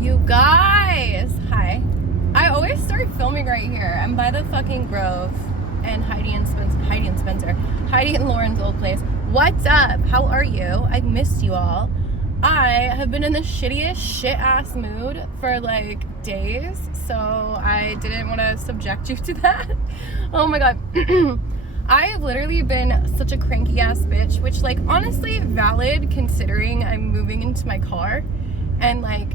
You guys, hi. I always start filming right here. I'm by the fucking Grove and Heidi and Lauren's old place. What's up? How are you? I missed you all. I have been in the shittiest shit-ass mood for like days, so I didn't want to subject you to that. Oh my god. I have literally been such a cranky-ass bitch, which like honestly valid considering I'm moving into my car and like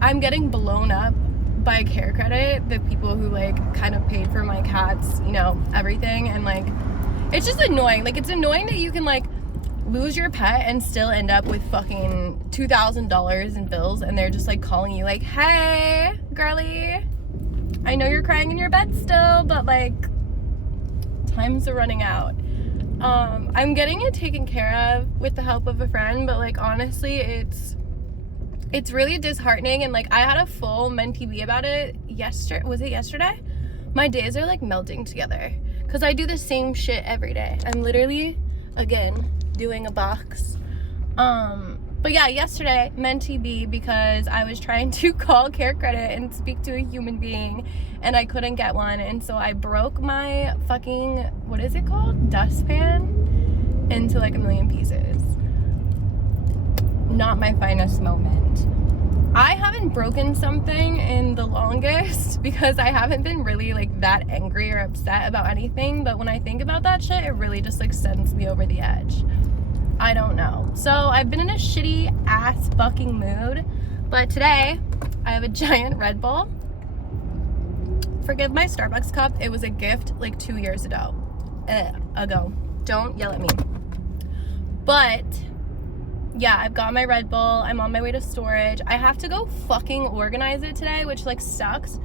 I'm getting blown up by care credit, the people who like kind of paid for my cat's, you know, everything, and like it's just annoying. Like it's annoying that you can like lose your pet and still end up with fucking $2,000 in bills, and they're just like calling you like, hey girly, I know you're crying in your bed still, but like times are running out. I'm getting it taken care of with the help of a friend, but like honestly it's really disheartening, and like I had a full mentee be about it yesterday. Was it yesterday? My days are like melting together because I do the same shit every day. I'm literally again doing a box. But yeah, yesterday mentee B, because I was trying to call care credit and speak to a human being and I couldn't get one, and so I broke my fucking, what is it called, dustpan into like a million pieces. Not my finest moment. I haven't broken something in the longest because I haven't been really like that angry or upset about anything, but when I think about that shit, it really just like sends me over the edge. I don't know. So I've been in a shitty ass fucking mood, but today I have a giant Red Bull. Forgive my Starbucks cup. It was a gift like 2 years ago. Don't yell at me. But yeah, I've got my Red Bull. I'm on my way to storage. I have to go fucking organize it today, which like sucks.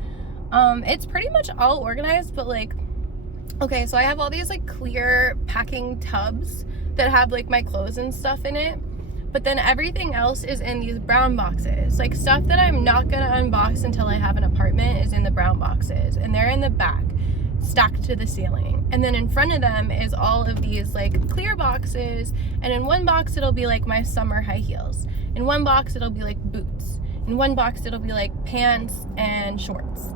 It's pretty much all organized, but like, okay, so I have all these like clear packing tubs that have like my clothes and stuff in it, but then everything else is in these brown boxes. Like stuff that I'm not gonna unbox until I have an apartment is in the brown boxes, and they're in the back, stacked to the ceiling. And then in front of them is all of these like clear boxes, and in one box it'll be like my summer high heels, in one box it'll be like boots, in one box it'll be like pants and shorts.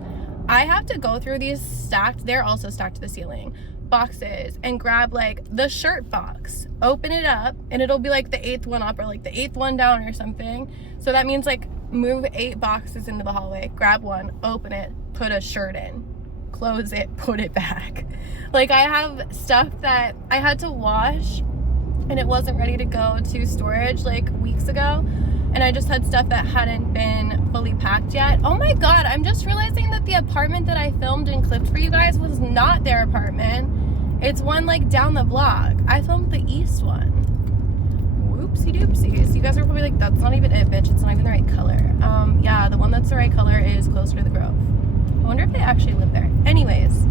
I have to go through these stacked, they're also stacked to the ceiling, boxes and grab like the shirt box, open it up, and it'll be like the 8th one up or like the 8th one down or something. So that means like move 8 boxes into the hallway, grab one, open it, put a shirt in, close it, put it back. Like I have stuff that I had to wash and it wasn't ready to go to storage like weeks ago, and I just had stuff that hadn't been fully packed yet. Oh my god, I'm just realizing that the apartment that I filmed and clipped for you guys was not their apartment. It's one like down the block. I filmed the east one. Whoopsie doopsies. You guys are probably like, that's not even it, bitch. It's not even the right color. Yeah, the one that's the right color is closer to the Grove. I wonder if they actually live there. Anyways,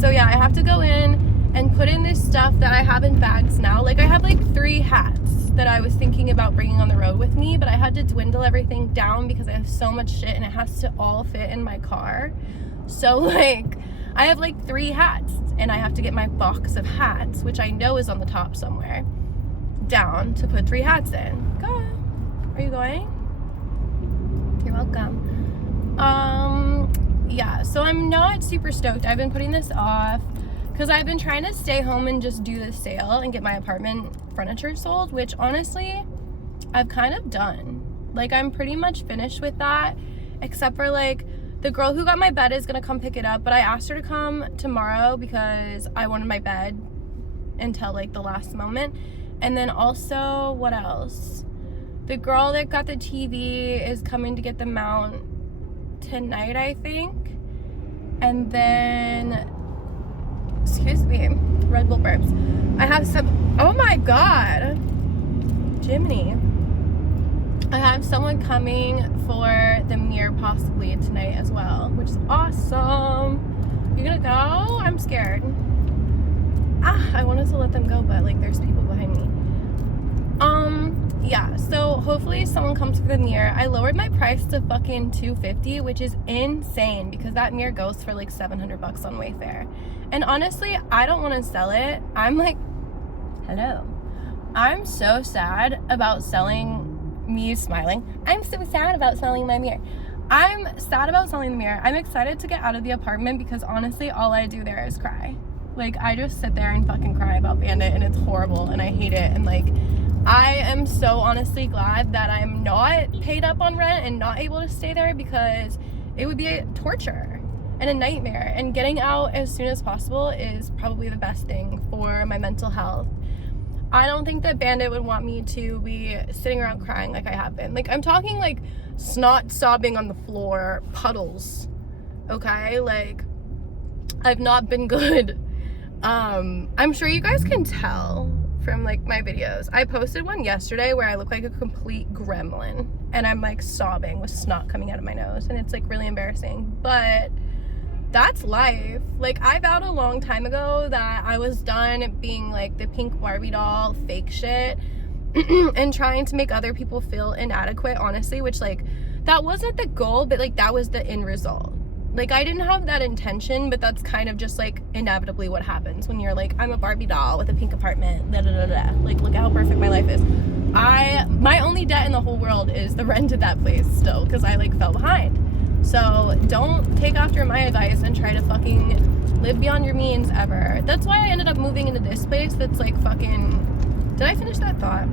so yeah, I have to go in and put in this stuff that I have in bags now. Like I have like 3 hats that I was thinking about bringing on the road with me, but I had to dwindle everything down because I have so much shit and it has to all fit in my car. So like I have like 3 hats, and I have to get my box of hats, which I know is on the top somewhere, down to put 3 hats in. Go. Are you going? You're welcome. Yeah, so I'm not super stoked. I've been putting this off because I've been trying to stay home and just do the sale and get my apartment furniture sold, which honestly I've kind of done. Like I'm pretty much finished with that, except for like the girl who got my bed is gonna come pick it up, but I asked her to come tomorrow because I wanted my bed until like the last moment. And then also, what else? The girl that got the TV is coming to get the mount tonight, I think. And then, excuse me, Red Bull burps. I have some, oh my god, Jiminy. I have someone coming for the mirror possibly tonight as well, which is awesome. You're gonna go? I'm scared. I wanted to let them go, but like there's people behind me. Yeah, so hopefully someone comes for the mirror. I lowered my price to fucking $250, which is insane because that mirror goes for like $700 on Wayfair. And honestly, I don't want to sell it. I'm like, hello. I'm so sad about selling me smiling. I'm so sad about selling my mirror. I'm sad about selling the mirror. I'm excited to get out of the apartment because honestly, all I do there is cry. Like, I just sit there and fucking cry about Bandit, and it's horrible, and I hate it. And like, I am so honestly glad that I'm not paid up on rent and not able to stay there, because it would be a torture and a nightmare. And getting out as soon as possible is probably the best thing for my mental health. I don't think that Bandit would want me to be sitting around crying like I have been. Like, I'm talking like snot sobbing on the floor, puddles, okay? Like, I've not been good. I'm sure you guys can tell from like my videos. I posted one yesterday where I look like a complete gremlin and I'm like sobbing with snot coming out of my nose, and it's like really embarrassing, but that's life. Like, I vowed a long time ago that I was done being like the pink Barbie doll fake shit and trying to make other people feel inadequate, honestly, which like that wasn't the goal, but like that was the end result. Like, I didn't have that intention, but that's kind of just like inevitably what happens when you're like, I'm a Barbie doll with a pink apartment, da, da, da, da. Like, look at how perfect my life is. My only debt in the whole world is the rent of that place still, because I like fell behind. So don't take after my advice and try to fucking live beyond your means ever. That's why I ended up moving into this place that's like fucking, did I finish that thought?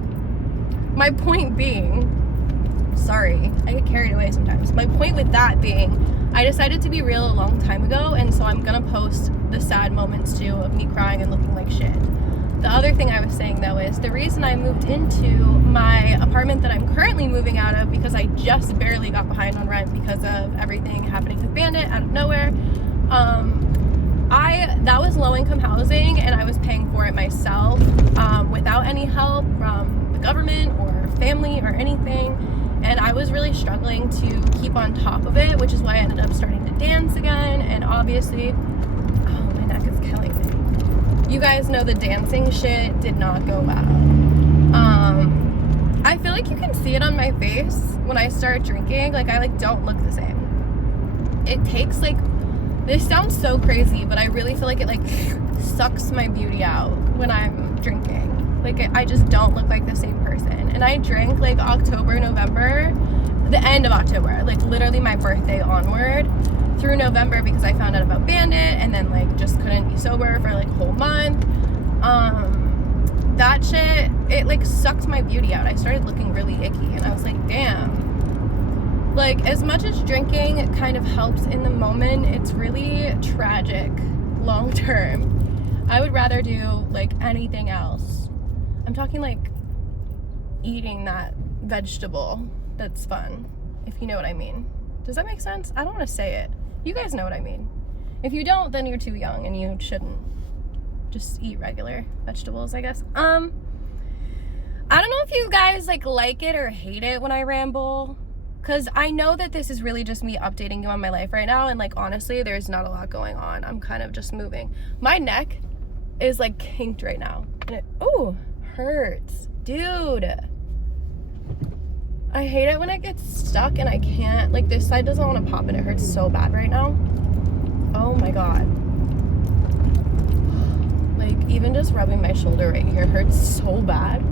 My point being, sorry, I get carried away sometimes. My point with that being, I decided to be real a long time ago, and so I'm gonna post the sad moments too of me crying and looking like shit. The other thing I was saying though is the reason I moved into my apartment that I'm currently moving out of, because I just barely got behind on rent because of everything happening with Bandit out of nowhere. That was low income housing, and I was paying for it myself without any help from the government or family or anything. And I was really struggling to keep on top of it, which is why I ended up starting to dance again. And obviously, oh, my neck is killing me. You guys know the dancing shit did not go well. I feel like you can see it on my face when I start drinking. Like, I like don't look the same. It takes like, this sounds so crazy, but I really feel like it like sucks my beauty out when I'm drinking. Like, I just don't look like the same person. And I drink like October, November, the end of October, like literally my birthday onward through November, because I found out about Bandit and then like just couldn't be sober for like a whole month. That shit, it like sucked my beauty out. I started looking really icky, and I was like, damn. Like, as much as drinking kind of helps in the moment, it's really tragic long term. I would rather do like anything else. I'm talking like eating that vegetable that's fun, if you know what I mean. Does that make sense? I don't want to say it. You guys know what I mean. If you don't, then you're too young and you shouldn't. Just eat regular vegetables, I guess. I don't know if you guys like it or hate it when I ramble, because I know that this is really just me updating you on my life right now, and like honestly, there's not a lot going on. I'm kind of just moving. My neck is like kinked right now, and it hurts, dude. I hate it when it gets stuck and I can't, like, this side doesn't want to pop, and it hurts so bad right now. Oh my god. Like, even just rubbing my shoulder right here hurts so bad.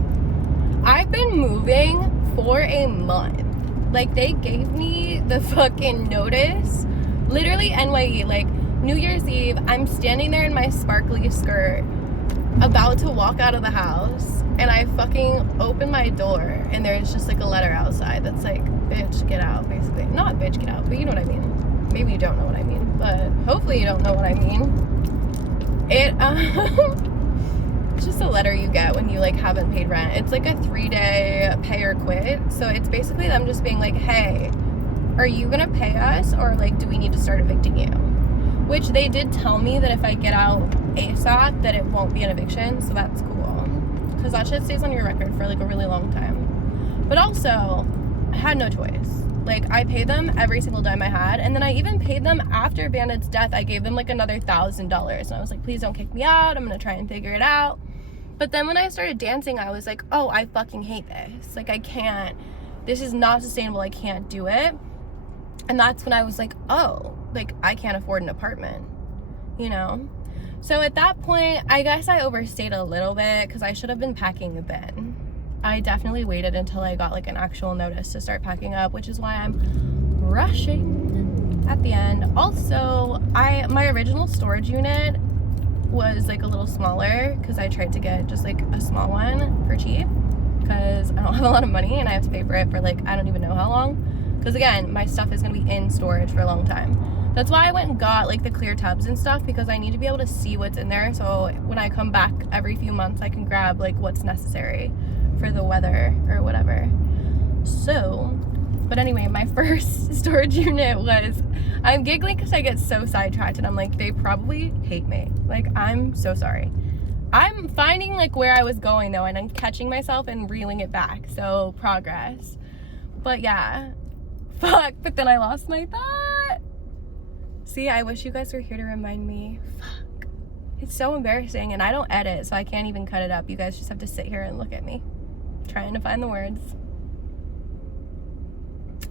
I've been moving for a month. Like, they gave me the fucking notice, literally NYE, like New Year's Eve. I'm standing there in my sparkly skirt about to walk out of the house, and I fucking open my door, and there's just like a letter outside that's like, bitch, get out, basically. Not bitch, get out, but you know what I mean. Maybe you don't know what I mean, but hopefully you don't know what I mean. It's just a letter you get when you like haven't paid rent. It's like a 3-day pay or quit, so it's basically them just being like, hey, are you gonna pay us, or like do we need to start evicting you? Which they did tell me that if I get out ASAP that it won't be an eviction, so that's cool, because that shit stays on your record for like a really long time. But also, I had no choice. Like, I paid them every single dime I had, and then I even paid them after Bandit's death. I gave them like another $1,000, and I was like, please don't kick me out, I'm gonna try and figure it out. But then when I started dancing, I was like, oh, I fucking hate this. Like, I can't, this is not sustainable, I can't do it. And that's when I was like, oh, like, I can't afford an apartment, you know? So at that point, I guess I overstayed a little bit, because I should have been packing then. I definitely waited until I got like an actual notice to start packing up, which is why I'm rushing at the end. Also, my original storage unit was like a little smaller because I tried to get just like a small one for cheap because I don't have a lot of money and I have to pay for it for like I don't even know how long, because again, my stuff is going to be in storage for a long time. That's why I went and got like the clear tubs and stuff, because I need to be able to see what's in there, so when I come back every few months I can grab like what's necessary for the weather or whatever. So, but anyway, my first storage unit was, I'm giggling because I get so sidetracked and I'm like, they probably hate me. Like, I'm so sorry. I'm finding like where I was going though, and I'm catching myself and reeling it back. So progress. But yeah, fuck, but then I lost my thought. See, I wish you guys were here to remind me. Fuck. It's so embarrassing and I don't edit, so I can't even cut it up. You guys just have to sit here and look at me trying to find the words.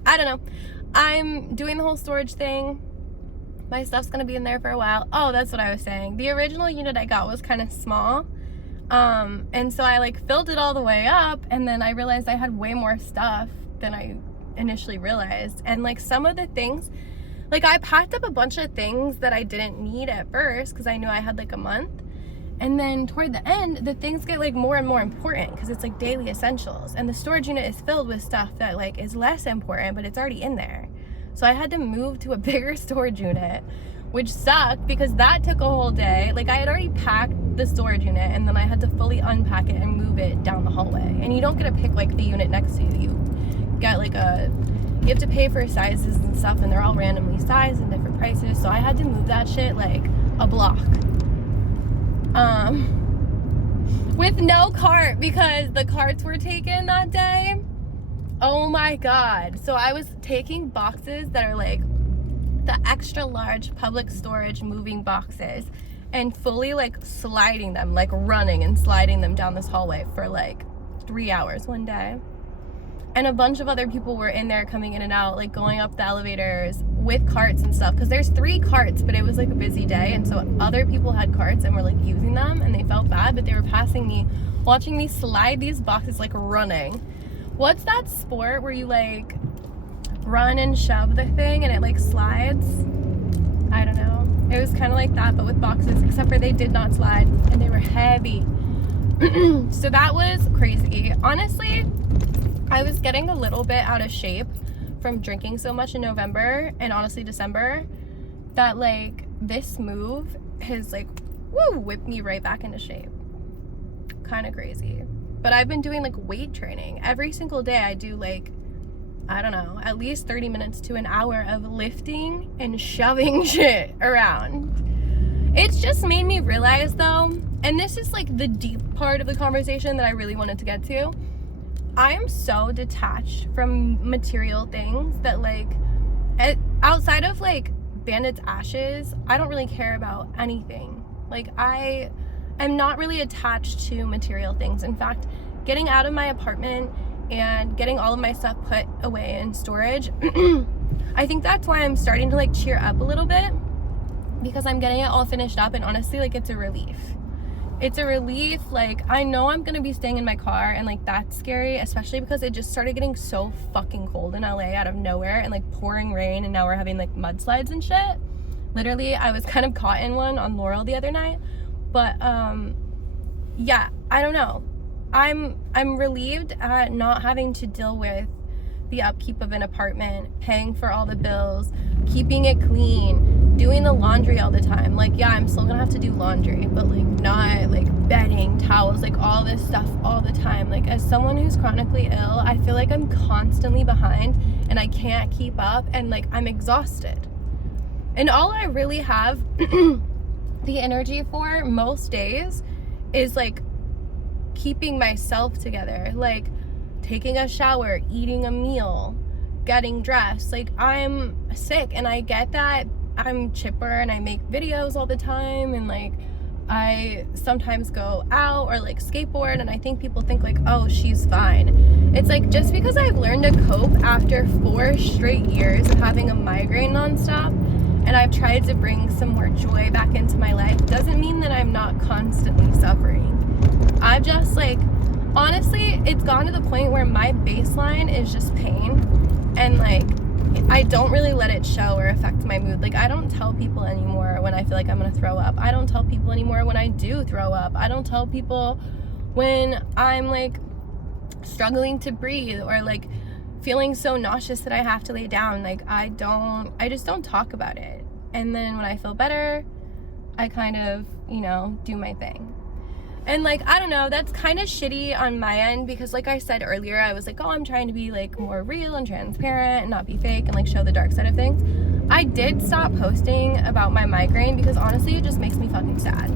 I don't know. I'm doing the whole storage thing. My stuff's gonna be in there for a while. Oh, that's what I was saying. The original unit I got was kind of small. And so I like filled it all the way up, and then I realized I had way more stuff than I initially realized. And like some of the things, like I packed up a bunch of things that I didn't need at first because I knew I had like a month. And then toward the end, the things get like more and more important because it's like daily essentials. And the storage unit is filled with stuff that like is less important, but it's already in there. So I had to move to a bigger storage unit, which sucked because that took a whole day. Like I had already packed the storage unit and then I had to fully unpack it and move it down the hallway. And you don't get to pick like the unit next to you. You get like you have to pay for sizes and stuff, and they're all randomly sized and different prices. So I had to move that shit like a block. With no cart because the carts were taken that day. Oh my god. So I was taking boxes that are like the extra large public storage moving boxes and fully like sliding them, like running and sliding them down this hallway for like 3 hours one day. And a bunch of other people were in there coming in and out, like going up the elevators with carts and stuff, because there's 3 carts, but it was like a busy day, and so other people had carts and were like using them, and they felt bad, but they were passing me, watching me slide these boxes like running. What's that sport where you like run and shove the thing and it like slides? I don't know. It was kind of like that, but with boxes, except for they did not slide and they were heavy. So that was crazy. Honestly, I was getting a little bit out of shape from drinking so much in November and honestly December, that like this move has like whipped me right back into shape. Kind of crazy. But I've been doing like weight training every single day. I do like, I don't know, at least 30 minutes to an hour of lifting and shoving shit around. It's just made me realize though, and this is like the deep part of the conversation that I really wanted to get to, I am so detached from material things that like, outside of like Bandit's ashes, I don't really care about anything. Like I am not really attached to material things. In fact, getting out of my apartment and getting all of my stuff put away in storage, I think that's why I'm starting to like cheer up a little bit, because I'm getting it all finished up, and honestly like it's a relief. It's a relief. Like I know I'm gonna be staying in my car, and like that's scary, especially because it just started getting so fucking cold in LA out of nowhere, and like pouring rain, and now we're having like mudslides and shit. Literally, I was kind of caught in one on Laurel the other night. But yeah, I don't know. I'm relieved at not having to deal with the upkeep of an apartment, paying for all the bills, keeping it clean, doing the laundry all the time. Like yeah, I'm still gonna have to do laundry, but like not like bedding, towels, like all this stuff all the time. Like as someone who's chronically ill, I feel like I'm constantly behind and I can't keep up, and like I'm exhausted. And all I really have the energy for most days is like keeping myself together, like taking a shower, eating a meal, getting dressed. Like I'm sick and I get that I'm chipper and I make videos all the time, and like I sometimes go out or like skateboard, and I think people think like, oh, she's fine. It's like, just because I've learned to cope after 4 straight years of having a migraine nonstop, and I've tried to bring some more joy back into my life, doesn't mean that I'm not constantly suffering. I've just like, honestly, it's gone to the point where my baseline is just pain, and like I don't really let it show or affect my mood. Like, I don't tell people anymore when I feel like I'm gonna throw up. I don't tell people anymore when I do throw up. I don't tell people when I'm like struggling to breathe or like feeling so nauseous that I have to lay down. Like, I just don't talk about it. And then when I feel better, I kind of, you know, do my thing. And like, I don't know, that's kind of shitty on my end because like I said earlier, I was like, oh, I'm trying to be like more real and transparent and not be fake and like show the dark side of things. I did stop posting about my migraine because honestly, it just makes me fucking sad.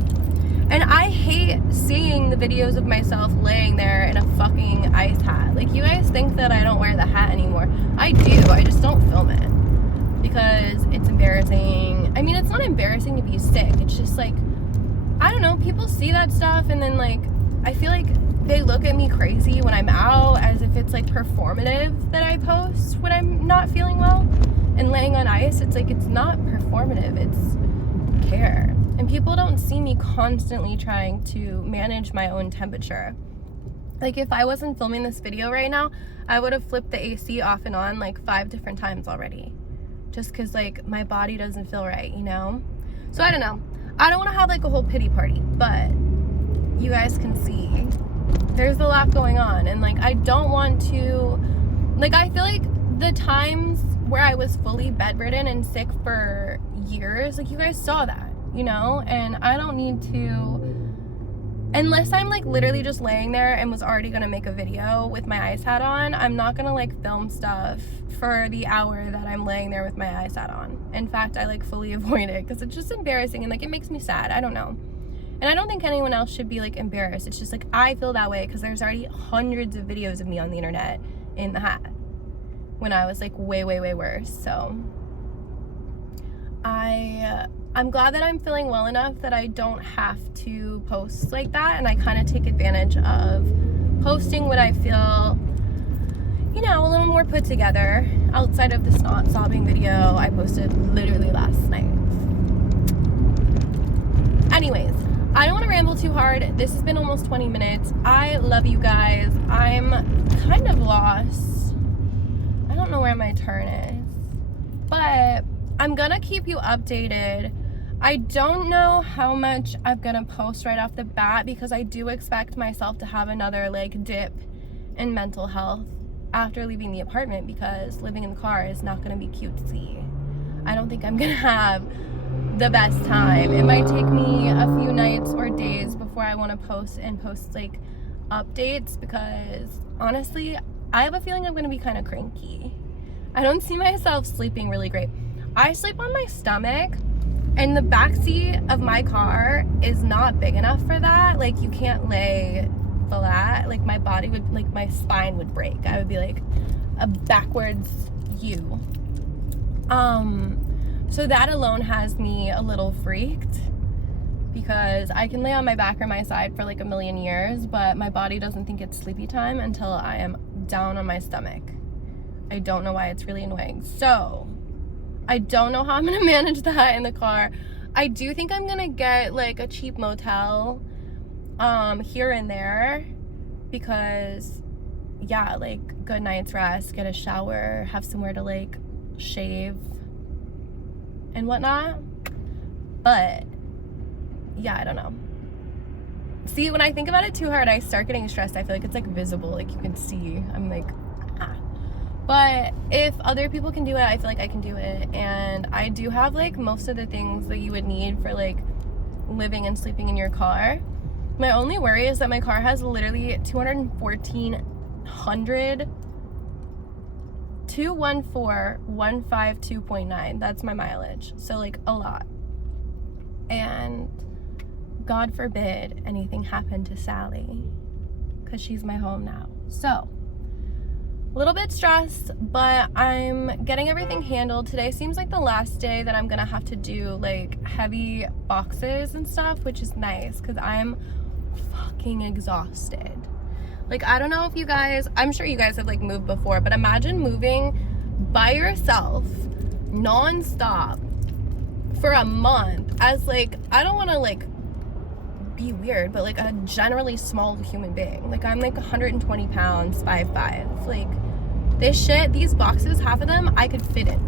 And I hate seeing the videos of myself laying there in a fucking ice hat. Like, you guys think that I don't wear the hat anymore. I do, I just don't film it because it's embarrassing. I mean, it's not embarrassing to be sick. It's just like, I don't know, people see that stuff and then like, I feel like they look at me crazy when I'm out as if it's like performative that I post when I'm not feeling well. And laying on ice, it's like, it's not performative, it's care. And people don't see me constantly trying to manage my own temperature. Like, if I wasn't filming this video right now, I would have flipped the AC off and on like 5 different times already. Just cause like my body doesn't feel right, you know? So I don't know. I don't want to have like a whole pity party, but you guys can see there's a lot going on. And like, I don't want to, like, I feel like the times where I was fully bedridden and sick for years, like, you guys saw that, you know? And I don't need to, unless I'm like literally just laying there and was already gonna make a video with my ice hat on, I'm not gonna like film stuff for the hour that I'm laying there with my ice hat on. In fact, I like fully avoid it because it's just embarrassing and like it makes me sad. I don't know. And I don't think anyone else should be like embarrassed. It's just like I feel that way because there's already hundreds of videos of me on the internet in the hat when I was like way worse. So I'm glad that I'm feeling well enough that I don't have to post like that, and I kind of take advantage of posting what I feel, you know, a little more put together outside of the snot sobbing video I posted literally last night. Anyways, I don't want to ramble too hard. This has been almost 20 minutes. I love you guys. I'm kind of lost. I don't know where my turn is, but I'm gonna keep you updated. I don't know how much I'm gonna post right off the bat because I do expect myself to have another like dip in mental health after leaving the apartment because living in the car is not gonna be cutesy. I don't think I'm gonna have the best time. It might take me a few nights or days before I want to post like updates because honestly, I have a feeling I'm gonna be kind of cranky. I don't see myself sleeping really great. I sleep on my stomach, and the backseat of my car is not big enough for that. Like, you can't lay flat. Like, my body would, like, my spine would break. I would be like a backwards U. So that alone has me a little freaked because I can lay on my back or my side for like a million years, but my body doesn't think it's sleepy time until I am down on my stomach. I don't know why. It's really annoying. So I don't know how I'm gonna manage that in the car. I do think I'm gonna get like a cheap motel here and there because yeah, like good night's rest, get a shower, have somewhere to like shave and whatnot. But yeah, I don't know. See, when I think about it too hard, I start getting stressed. I feel like it's like visible, like you can see. I'm like, ah. But if other people can do it, I feel like I can do it. And I do have like most of the things that you would need for like living and sleeping in your car. My only worry is that my car has literally 214,100 214,152.9. That's my mileage. So like a lot. And God forbid anything happened to Sally because she's my home now. So a little bit stressed, but I'm getting everything handled. Today seems like the last day that I'm gonna have to do like heavy boxes and stuff, which is nice because I'm fucking exhausted. Like, I don't know if you guys, I'm sure you guys have like moved before, but imagine moving by yourself non-stop for a month as like, I don't want to like be weird, but like a generally small human being. Like, I'm like 120 pounds, 5'5". Like, This shit, these boxes, half of them I could fit in.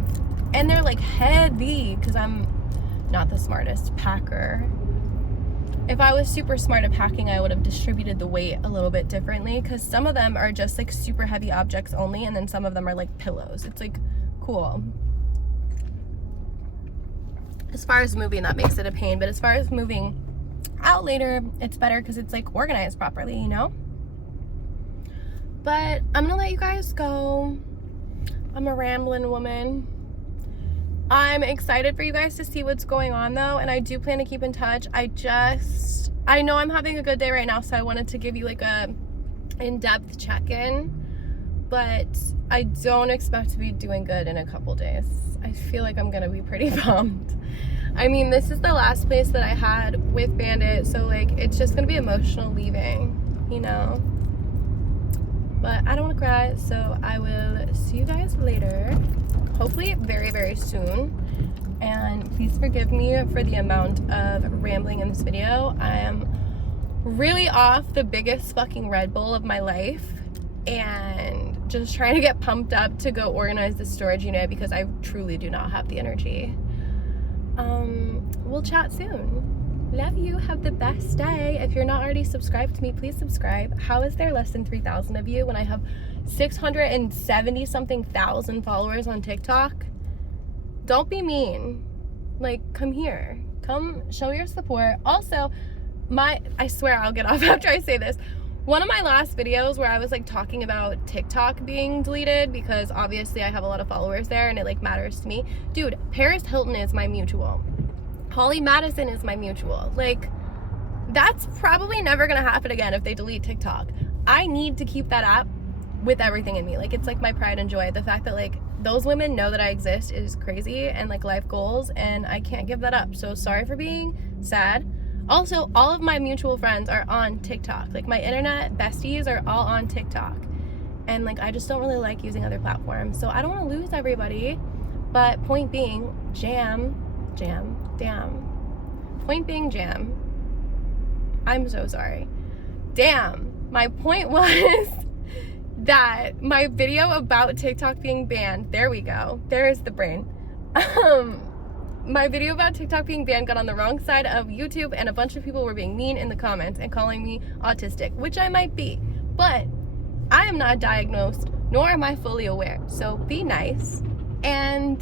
And they're like heavy because I'm not the smartest packer. If I was super smart at packing, I would have distributed the weight a little bit differently, because some of them are just like super heavy objects only, and then some of them are like pillows. It's like cool. As far as moving, that makes it a pain, but as far as moving out later, it's better because it's like organized properly, you know? But I'm gonna let you guys go. I'm a rambling woman. I'm excited for you guys to see what's going on though, and I do plan to keep in touch. I know I'm having a good day right now, so I wanted to give you like a in-depth check-in, but I don't expect to be doing good in a couple days. I feel like I'm gonna be pretty bummed. I mean, this is the last place that I had with Bandit, so like it's just gonna be emotional leaving, you know? But I don't want to cry, so I will see you guys later. Hopefully very, very soon. And please forgive me for the amount of rambling in this video. I am really off the biggest fucking Red Bull of my life and just trying to get pumped up to go organize the storage unit because I truly do not have the energy. We'll chat soon. Love you. Have the best day. If you're not already subscribed to me, please subscribe. How is there less than 3,000 of you when I have 670 something thousand followers on TikTok? Don't be mean. Like, come here. Come show your support. Also, I swear I'll get off after I say this. One of my last videos where I was like talking about TikTok being deleted because obviously I have a lot of followers there and it like matters to me. Dude, Paris Hilton is my mutual. Holly Madison is my mutual. Like, that's probably never gonna happen again if they delete TikTok. I need to keep that app with everything in me. Like, it's like my pride and joy. The fact that like those women know that I exist is crazy, and like life goals, and I can't give that up. So sorry for being sad. Also, all of my mutual friends are on TikTok. Like, my internet besties are all on TikTok. And like, I just don't really like using other platforms. So I don't want to lose everybody. But point being, Point being, Jam. I'm so sorry. Damn. My point was that my video about TikTok being banned, there we go. There is the brain. My video about TikTok being banned got on the wrong side of YouTube, and a bunch of people were being mean in the comments and calling me autistic, which I might be. But I am not diagnosed, nor am I fully aware. So be nice. And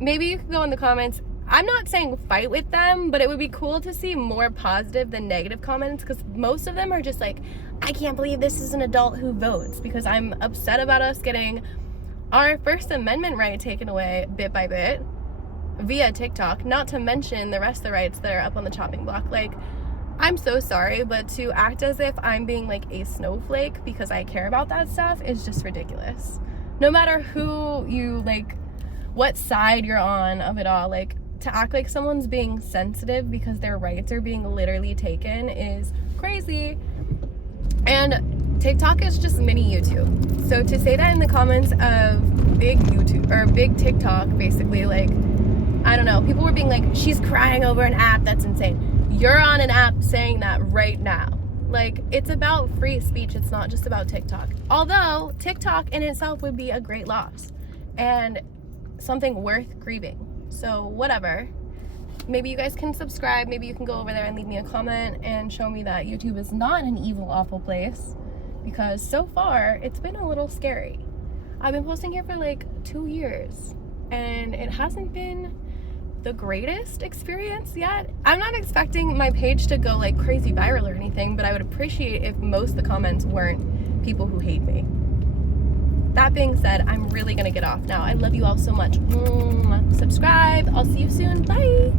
maybe you can go in the comments. I'm not saying fight with them, but it would be cool to see more positive than negative comments, because most of them are just like, I can't believe this is an adult who votes, because I'm upset about us getting our First Amendment right taken away bit by bit via TikTok, not to mention the rest of the rights that are up on the chopping block. Like, I'm so sorry, but to act as if I'm being like a snowflake because I care about that stuff is just ridiculous. No matter who you like, what side you're on of it all, like, to act like someone's being sensitive because their rights are being literally taken is crazy. And TikTok is just mini YouTube. So to say that in the comments of big YouTube or big TikTok, basically, like, I don't know, people were being like, she's crying over an app, that's insane. You're on an app saying that right now. Like, it's about free speech, it's not just about TikTok. Although TikTok in itself would be a great loss and something worth grieving. So whatever, maybe you guys can subscribe, maybe you can go over there and leave me a comment and show me that YouTube is not an evil, awful place, because so far it's been a little scary. I've been posting here for like 2 years and it hasn't been the greatest experience yet. I'm not expecting my page to go like crazy viral or anything, but I would appreciate if most of the comments weren't people who hate me. That being said, I'm really gonna get off now. I love you all so much. Subscribe. I'll see you soon. Bye.